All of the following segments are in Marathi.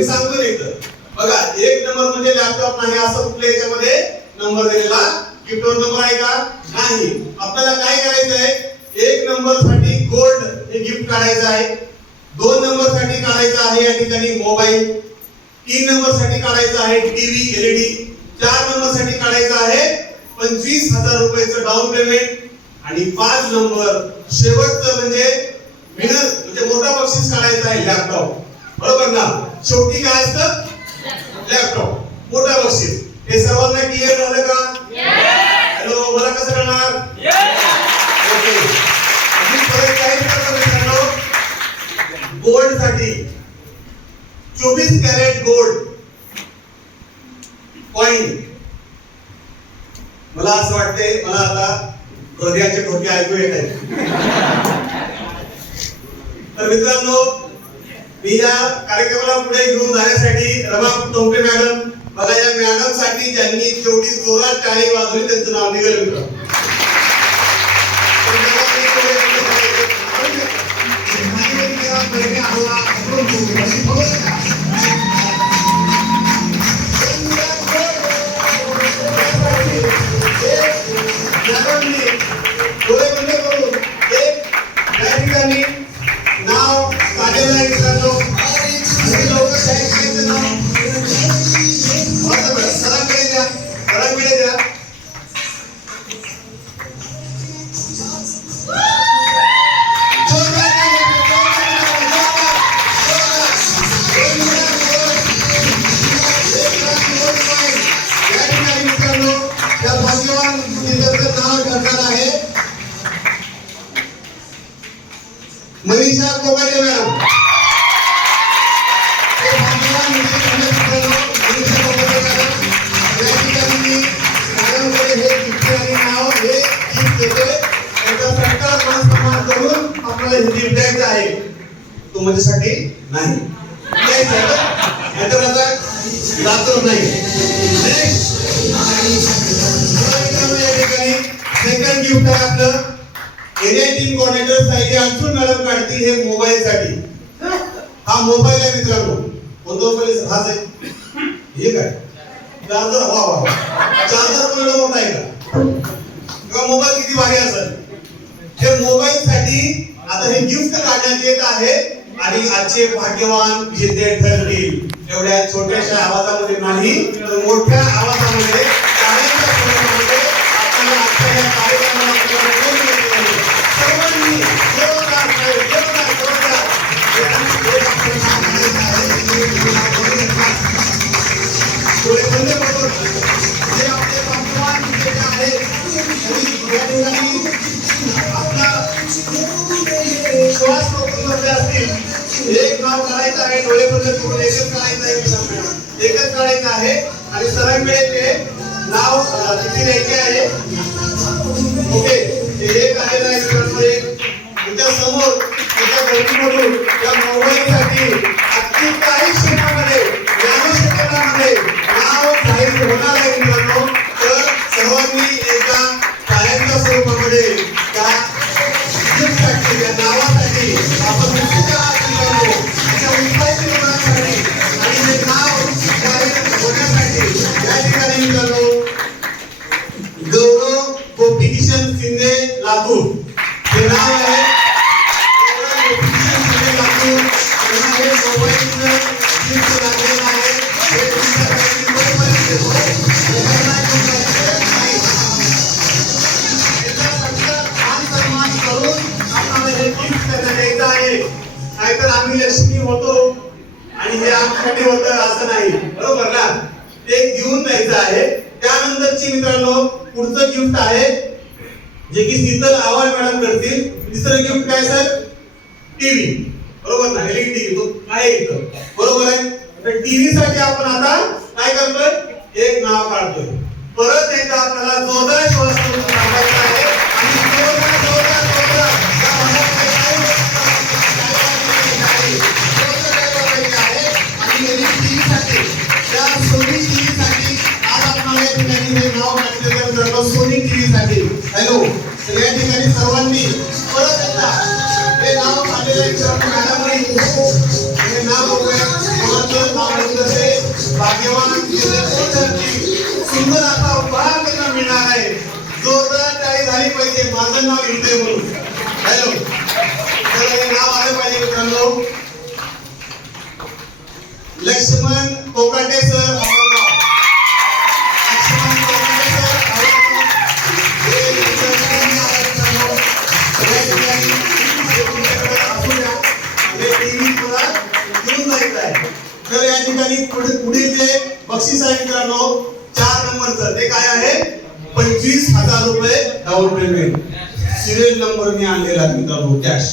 मी सांगतो इथं बघा, एक नंबर म्हणजे लॅपटॉप नाही असं कुठल्या याच्यामध्ये नंबर दिलेला गिफ्टवर नंबर आहे का? नाही. आपल्याला काय करायचं आहे, एक नंबर साठी गोल्ड हे गिफ्ट काढायचं आहे, 2 नंबर साठी काढायचं आहे या ठिकाणी मोबाईल, 3 नंबर साठी काढायचं आहे टीव्ही एलईडी, 4 नंबर साठी काढायचं आहे 25,000 रुपयाचं डाऊन पेमेंट आणि 5 नंबर शेवटचं म्हणजे विनर म्हणजे मोठा बक्षीस काढायचं आहे लॅपटॉप. बरोबर ना? शेवटी काय असतं? लॅपटॉप, मोठा बक्षीस. हे सर्वांना क्लिअर झालं का? हॅलो, मला कसं करणार? ओके. मी परत काय करतो मित्रांनो, गोल्ड साठी 24 कॅरेट गोल्ड कॉइन. मला असं वाटते, मला आता हृदयाचे ठोके ऐकू येत आहेत. तर मित्रांनो, मी या कार्यक्रमाला पुढे घेऊन जाण्यासाठी रमा टोपे मॅडम, बघा या मॅडम साठी ज्यांनी जेवढी जोरात टाळी वाजवली त्यांचं नाव निघेल मित्र. नाव काढलेलं आहे मित्रांनो. सरांकडे द्या, सरांकडे द्या. मित्रांनो, या भाग्यवान विद्यार्थ्यांचं नाव ठरणार आहे मनीषा कोकाटे मॅडम. आहे तो माझ्यासाठी नाही आता जातो नाही. सेकंड गिफ्ट आहे आपलं area team coordinator side Anshul madam काढतील हे मोबाईल साठी. हा मोबाईल आहे मित्रांनो, कोणता मोबाईल? हाच आहे. हे काय चार्जर? वा वा, चार्जर पण मोठा आहे का? मोबाईल किती भारी असेल. हे मोबाईल साठी आता हे गिफ्ट काढण्यात येत आहे आणि आजचे भाग्यवान विजेते ठरतील. एवढ्या छोट्याशा आवाजामध्ये नाही तर मोठ्या आवाजामध्ये टाळ्यांच्या स्वरामध्ये आपल्याला आजच्या या कार्यक्रमाला सर्वांनी जोरदार डोळे बंद करून जे आपले भाग्यवान विजेते आहेत या ठिकाणी आपला श्वास रोखून असतील. एक नाव काढायचं आहे, डोळे बंद करून एकच काढायचं आहे, एकच काढायचं आहे आणि सरांकडे ते नाव तिथे द्यायचे आहे. ओके, एक आलेलं आहे मित्रांनो. एक तुमच्या समोर तुमच्या गर्दीमधून या मोबाईलसाठी अगदी काही क्षेत्रामध्ये ज्ञानक्षेत्रामध्ये नाव जाहीर होणार आहे मित्रांनो. तर सर्वांनी एका टाळ्यांच्या स्वरूपामध्ये त्या नावासाठी आपण आणि हे नाव होण्यासाठी या ठिकाणी मित्रांनो गौरव गोपीकिशन शिंदे लातूर हे नाव आहे. गौरव गोपीकिशन शिंदे लातूर यांना हे मोबाईलचं गिफ्ट लागलेलं आहे. हे नाहीतर आम्ही लक्ष्मी होतो आणि हे आमच्यासाठी होतं असं नाही. बरोबर ना? ते घेऊन जायचं आहे. त्यानंतरची मित्रांनो पुढचं गिफ्ट आहे जे की शीतल आव्हाड मॅडम करतील. तिसरं गिफ्ट काय सर? टीव्ही. बरोबर ना? एलईडी टीव्ही तो आहे इथं. बरोबर आहे. तर टीव्ही साठी आपण आता काय करतोय? एक नाव काढतोय. परत एकदा आपल्याला जोरदार श्वास घेऊन थांबायचं आहे आणि जोरदार जोरदार जोरदार सोनी टीव्ही साठी. हॅलो, तर या ठिकाणी सर्वांनी परत एकदा हे नाव काढलेलं आहे मॅडम. हे नाव बघूया. भाग्यवान सुंदर असा उपहार त्यांना मिळणार आहे. जोरदार टाळी झाली पाहिजे, माझं नाव घेतोय म्हणून. हॅलो, तर हे नाव आलं पाहिजे मित्रांनो. लक्ष्मण कोकाटे सर आवडगाव. लक्ष्मण कोकाटे सर आवडगाव हे विद्यार्थ्यांनी मित्रांनो या ठिकाणी हे तुमच्याकडे असू द्या. हे टीव्ही पुन्हा घेऊन जायचं आहे. तर या ठिकाणी पुढील जे बक्षीस आहे मित्रांनो 4 नंबरचं ते काय आहे? 25,000 रुपये डाऊन पेमेंट. सिरियल नंबर मी आणलेला मित्रांनो कॅश.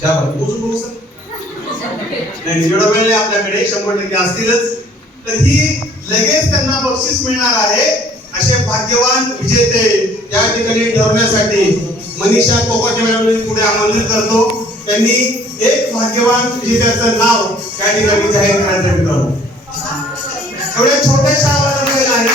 त्यावर मोजून बघू सर. नाही एवढा वेळ आहे आपल्याकडे, 100% असतीलच. तर ही लगेच त्यांना बक्षीस मिळणार आहे. असे भाग्यवान विजेते या ठिकाणी ठरवण्यासाठी मनीषा कोकाटे मॅडम पुढे आमंत्रित करतो. त्यांनी एक भाग्यवान विजेत्याचं नाव त्या ठिकाणी जाहीर करायचं मित्रांनो. एवढ्या छोट्याशा आवाजामध्ये आहे.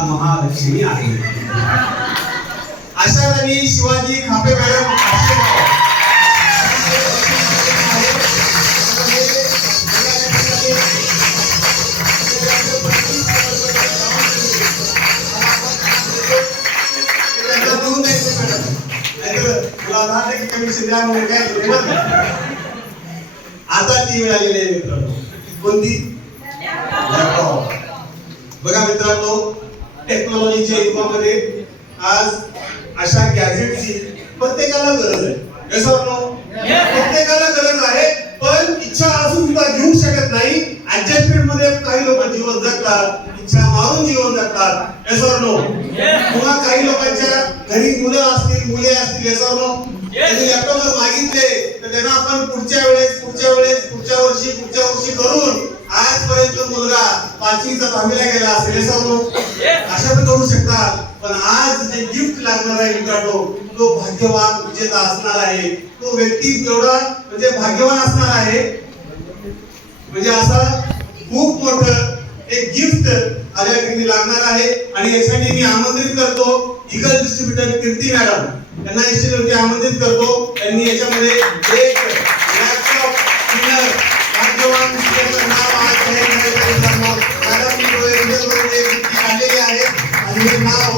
महालक्ष्मी आहे. अशा वेळी शिवाजी खापे मॅडम आता ती वेळ आलेली आहे मित्रांनो. कोणती? लॅपटॉप. बघा मित्रांनो, टेक्नॉलॉजीच्या युगामध्ये आज अशा गॅजेटची प्रत्येकाला गरज आहे. प्रत्येकाला गरज आहे, पण इच्छा असून सुद्धा घेऊ शकत नाही. ऍडजस्टमेंट मध्ये काही लोक जीवन जगतात, इच्छा मारून जीवन जगतात. किंवा काही लोकांच्या घरी मुलं असतील, मुले असतील, त्यांनी लॅपटॉप जर मागितले तर त्यांना आपण पुढच्या वर्षी करून आजपर्यंत मुलगा 5वीचा 10वीला गेला असेल अशा पण करू शकतात. पण आज जे गिफ्ट लागणार आहे मित्रांनो, तो भाग्यवान विजेता असणार आहे. तो व्यक्ती एवढा म्हणजे भाग्यवान असणार आहे, म्हणजे असा खूप मोठं एक गिफ्ट आल्या ठिकाणी लागणार आहे. आणि यासाठी मी आमंत्रित करतो ईगल डिस्ट्रीब्युटर कीर्ती मॅडम यांना याच्यावरती आमंत्रित करतो. त्यांनी याच्यामध्ये एक लॅपटॉप क्लीनर भाग्यवान विजेत्याचं नाव आज जाहीर करायचं मित्रांनो. मॅडम आलेले आहेत आणि हे नाव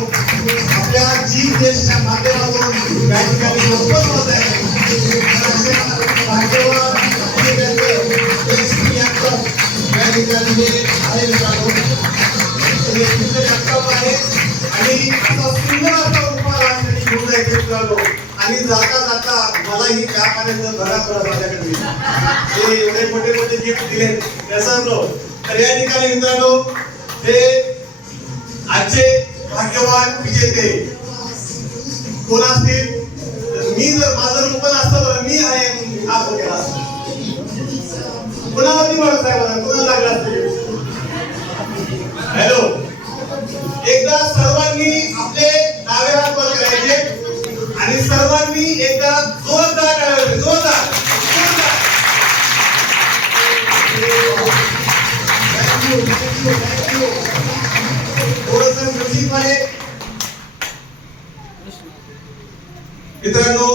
आपल्या चीफ गेस्टच्या माध्यमातून या ठिकाणी ओपन होत आहे. भाग्यवान विजेत्याचं लॅपटॉप या ठिकाणी आहे मित्रांनो. लॅपटॉप आहे आणि आता सुंदर असा उपहार आणखी घेऊन जायचं मित्रांनो. आणि जाता जाता मला ही चहा पाण्याचं भरा पडत माझ्याकडे हे एवढे मोठे गिफ्ट दिले त्याचं. तर या ठिकाणी मित्रांनो हे आजचे भाग्यवान विजेते कोण असतील? मी जर माझं रूपन असतं तर मी आहे हा केला असता. कोणावरती भरोसा आहे मला? कोणाला लागला असतं? हॅलो, एकदा सर्वांनी आपले डावे हात वर करायचे आणि सर्वांनी एकदा जोरदार टाळ्या, जोरदार. मित्रांनो,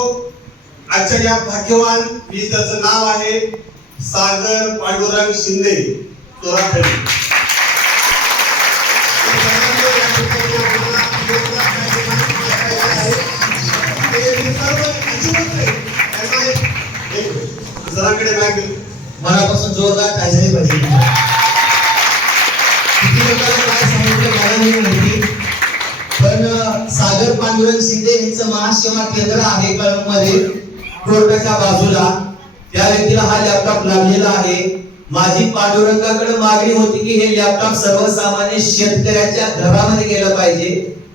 आजच्या या भाग्यवान विजेत्याचं नाव आहे सागर पांडुरंग शिंदे चोराखडी. मनापासून जोरदार टाळी पाहिजे. किती लोकांना काय सांगितलं मला नाही माहिती, पण सागर पांडुरंग शिंदे यांचं महासेवा केंद्र आहे कळंबमध्ये कोर्टाच्या बाजूला. त्या व्यक्तीला हा लॅपटॉप लागलेला आहे. माझी पांडुरंगाकडे मागणी होती की हे लॅपटॉप सर्वसामान्य शेतकऱ्याच्या घरामध्ये गेलं पाहिजे.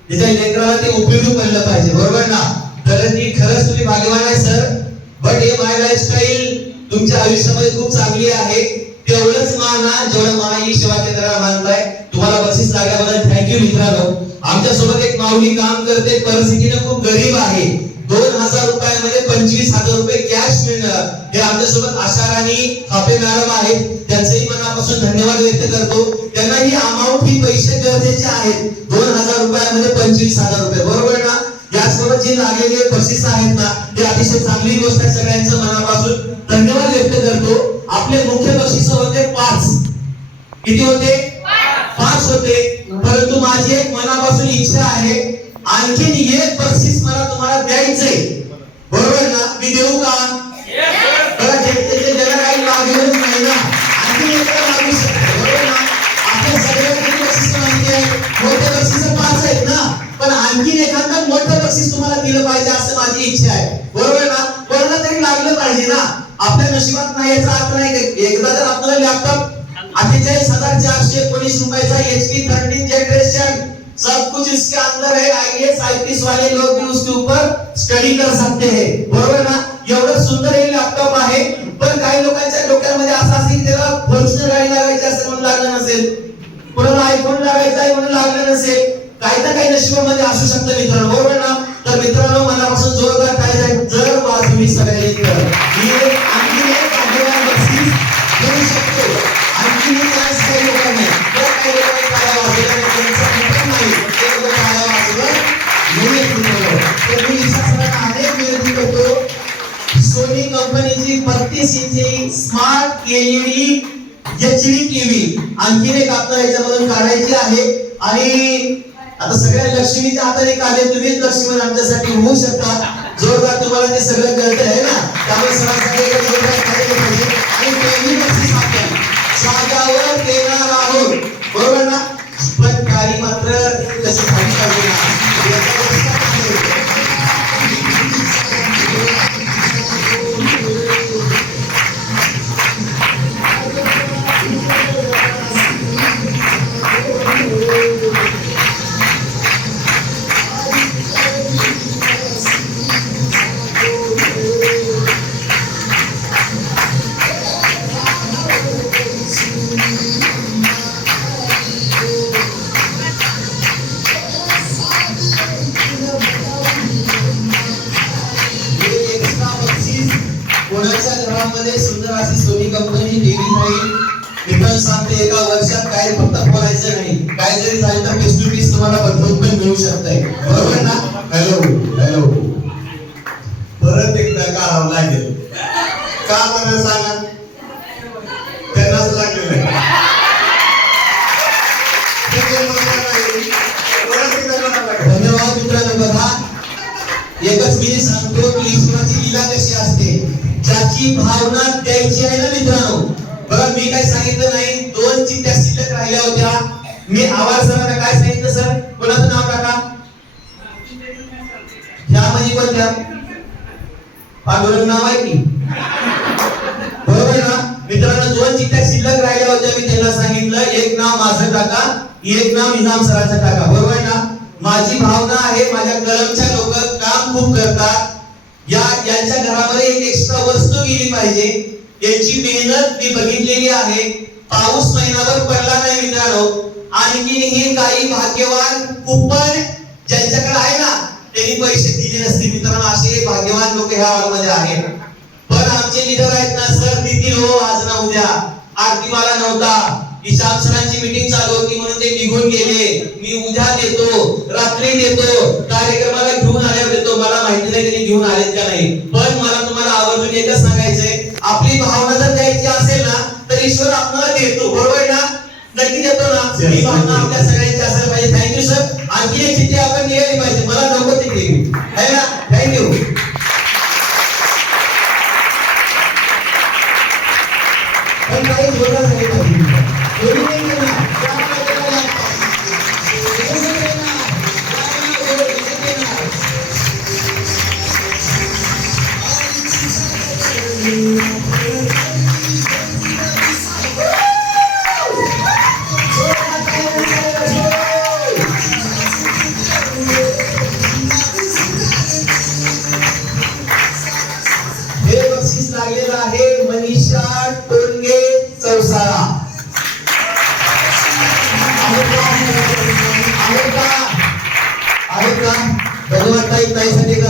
त्याच्या लेकराला ते उपयोगी पडलं पाहिजे, बरोबर ना? तर ती खरंच तुम्ही भाग्यवान आहे sir. But hey my lifestyle तुमच्या आयुष्यामध्ये खूप चांगली आहे. तेवढंच माना जेवढं मला ही सेवा केंद्राला मानताय. तुम्हाला बक्षीस लागल्याबद्दल थँक्यू मित्रांनो. आमच्या सोबत एक माऊली काम करते, परिस्थितीने खूप गरीब आहे. 2000 रुपयामध्ये 25,000 रुपये कॅश मिळणं हे आमच्यासोबत आशा राणी खापे मॅडम आहेत. त्यांचेही मनापासून धन्यवाद व्यक्त करतो. त्यांना ही अमाऊंट ही पैसे गरजेचे आहेत. 2000 रुपयामध्ये 25,000 रुपये, बरोबर ना? याचबरोबर जे लागलेले बक्षीस आहेत ना, ते अतिशय चांगली गोष्ट आहे. सगळ्यांचं मनापासून धन्यवाद व्यक्त करतो. आपले मुख्य बक्षीस होते 5. किती होते? 5 होते. परंतु माझी एक मनापासून इच्छा आहे, आणखीन एक बक्षीस मला तुम्हाला द्यायचंय, बरोबर ना? मी देऊ का? बघा, ज्याला काही लागलेच नाही ना, आणखीन एक लागू शकतो, बरोबर ना? आपल्या सगळ्यांना बक्षीस माहिती आहे, मोठे बक्षीस 5 आहेत ना, पण आणखीन एखादं मोठं बक्षीस तुम्हाला दिलं पाहिजे असं माझी इच्छा आहे, बरोबर ना? कोणाला तरी लागलं पाहिजे ना. आपल्या नशिबात नाही याचा अर्थ नाही. एकदा जर आपल्याला लॅपटॉप 48,419 रुपयाचा HP 13 जनरेशन, सब कुछ इसके अंदर है, IAS IPS वाले लोग भी उसके ऊपर स्टडी कर सकते हैं, बरोबर ना? एवढं सुंदर हे लॅपटॉप आहे. पण काही लोकांच्या डोक्यामध्ये असं असेल की त्याला फॉर्च्युनर गाडी लागायची असेल म्हणून लागलं नसेल, कोणाला आयफोन लागायचा आहे म्हणून लागलं नसेल. काही ना काही नशिबामध्ये असू शकतं मित्रांनो, बरोबर ना? तर मित्रांनो, मनापासून जोरदार टाळ्या जर तुम्ही सगळ्यांनी तर आणखी एक भाग्यवान बक्षीस देऊ शकतो. आणखी एक चान्स काही लोकांनी, तर काही लोकांनी टाळ्या वाजवल्या नाही, ते लोक टाळ्या वाजवत नाहीत मित्रांनो. तर मी शासनाला अनेक विनंती करतो, सोनी कंपनीची 32 इंची स्मार्ट LED HD टीव्ही आणखीन एक आपल्याला याच्यामधून काढायची आहे. आणि आता सगळ्या लक्ष्मीच्या हाताने काढले, तुम्हीच लक्ष्मी आमच्यासाठी होऊ शकता. जोरदार तुम्हाला ते सगळं कळतं आहे ना, त्यामुळे सरांसाठी जोरदार करायला पाहिजे. आणि पहिली बक्षीस आपण जागावर देणार आहोत, बरोबर ना? पण गाडी मात्र कशी खाली पाहिजे ना, कोणाच्या घरामध्ये सुंदर अशी सोनी कंपनी टीव्ही राहील. मित्रांनो सांगते, एका वर्षात काय फक्त बोलायचं नाही, काय जरी झालं तर फेस टू फेस तुम्हाला बदलून पण मिळू शकतंय, बरोबर ना? हॅलो हॅलो, परत एकदा काढावं लागेल का मला सांगा, त्यांनाच लागलेलं आहे. धन्यवाद मित्रांनो. बघा, एकच मी सांगतो की ईश्वराची लीला कशी असते. ज्याची भावना द्यायची आहे ना मित्रांनो, बघा मी काय सांगितलं नाही, 2 चिठ्ठ्या शिल्लक राहिल्या होत्या. मी आवाज सरांना काय सांगितलं, सर कोणाचं नाव टाका, ह्या म्हणजे कोणत्या? पांडुरंग नाव आहे की, बरोबर ना? मित्रांनो 2 चिठ्ठ्या शिल्लक राहिल्या होत्या. मी त्यांना सांगितलं, एक नाव माझं टाका, एक नाव निजाम सरांचं टाका, बरोबर ना? माझी भावना आहे, माझ्या कलमच्या लोक काम खूप करतात, यांच्या घरामध्ये एक एक्स्ट्रा वस्तू गेली पाहिजे. यांची मेहनत मी बघितलेली आहे. पाऊस महिनाभर पडला नाही मित्रांनो. आणखी ही काही भाग्यवान कुपन ज्यांच्याकडे आहे ना, त्यांनी पैसे दिले नसतील मित्रांनो. असे भाग्यवान लोक ह्या हॉलमध्ये आहेत. पण आमचे लीडर आहेत ना, सर देतील हो आज ना उद्या. आरती मला नव्हता, हिसाब सरांची मीटिंग चालू होती म्हणून ते निघून गेले. मी उद्या देतो, रात्री देतो, कार्यक्रमाला घेऊन आल्यावर देतो. मला माहिती नाही त्यांनी घेऊन आलेत का नाही, पण मला तुम्हाला आवर्जून एकच सांगायचंय, आपली भावना जर द्यायची असेल ना तर ईश्वर आपल्याला देतो, बरोबर ना? नक्की देतो ना. ही भावना आपल्या सगळ्यांची असायला पाहिजे. Thank you sir. आणखी एक चिठ्ठी आपण लिहिली पाहिजे, मला नको ती लिहिली आहे ना. थँक्यू. पण काही जोरदार झाली पाहिजे. बक्षीस लागलेलं आहे मनीषा टोनगे चौसाळा. आहे का? धन्यवाद ताई, ताईसाठी